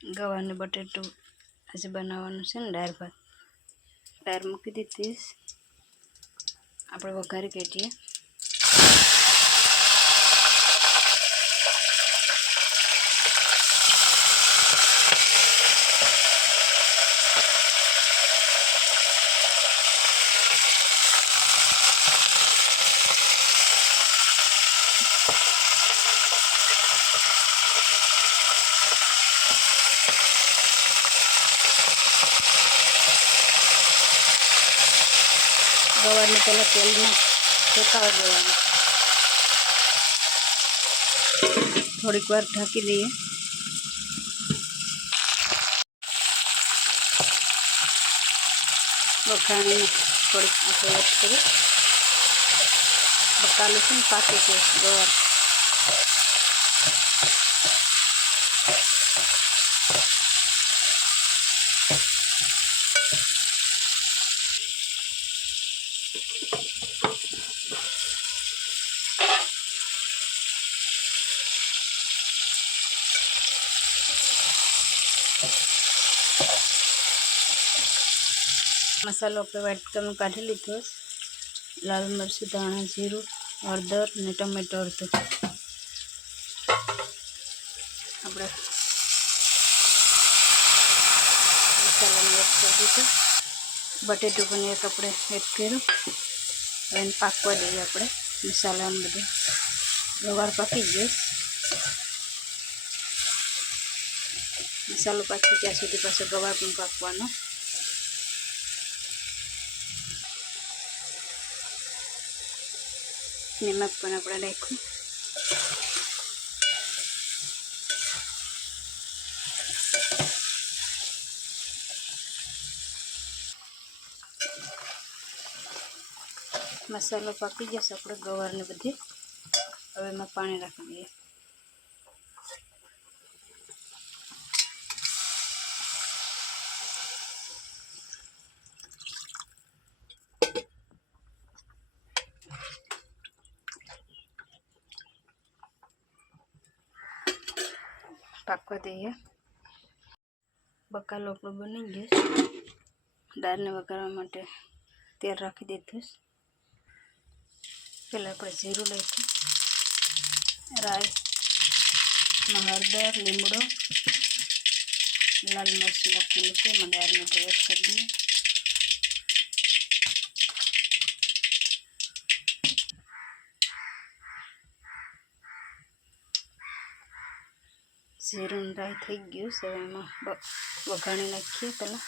ગવારને બટેટું આજે બનાવવાનું છે ને દાળ ભાત. દાળ મૂકી દીધી આપણે વઘારી કાઢીએ. ગવારને પહેલાં તેલમાં શેકાવા દેવાનું થોડીક વાર ઢાંકી દઈએ વઘાણીને થોડીક આપણે એડ કરી બકાલું છે ને પાકી છે ગવાર મસાલો આપણે વાટકામાં કાઢી લીધો છે. લાલ મરચું ધાણા જીરું હળદર અને ટમેટો અડધું આપણે મસાલાને એડ કરી દીધું બટેટું પણ એક આપણે એડ કર્યું હવે એને પાકવા દઈએ આપણે મસાલાને બધું ગવાર પાકી ગયો છે. મસાલો પાકી ત્યાં સુધી પાછો ગવાર પણ પાકવાનો નિમક પણ આપણે નાખ્યું મસાલો પાકી જશે આપણે ગવારને બધી હવે એમાં પાણી રાખી દઈએ પાકવા દઈએ. બકાલો આપણો બની ગયો દાળને વઘારવા માટે તેલ રાખી દીધું પહેલાં આપણે જીરું લઈશું. રાઈ, હળદર, લીમડો, લાલ મરચું નાખેલું છે. એમાં દાળને એડ કરી દઈએ. જીરું ને રાઈ થઈ ગયું છે હવે એમાં બ- વઘાણી નાખીએ પહેલાં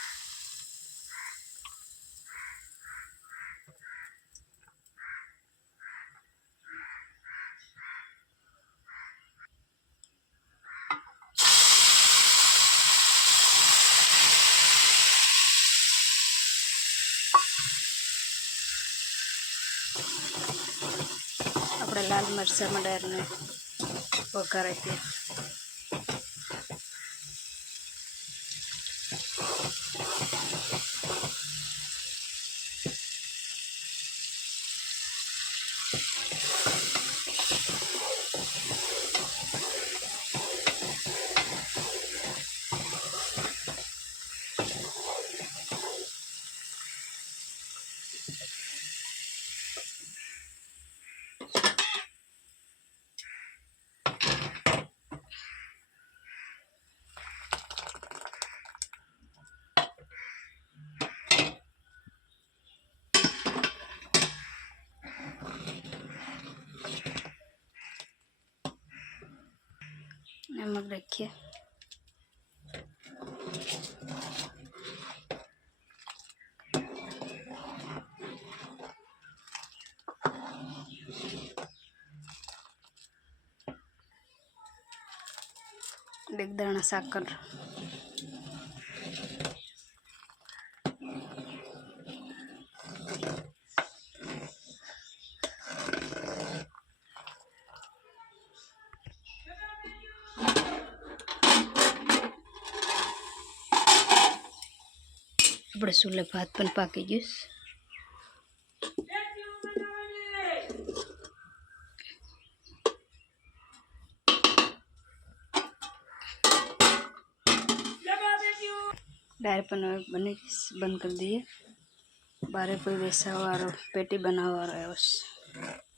આપણે લાલ મરચાં દાળને વઘારાઈ नमक रखिए। बेगदाणा साकर આપણે સુલે ભાત પણ પાકી ગયું છે. डायर पण હવે બની બંધ કરી દઈએ બારે કોઈ બેસાવાવાળો પેટી બનાવવાવાળો આવ્યો છે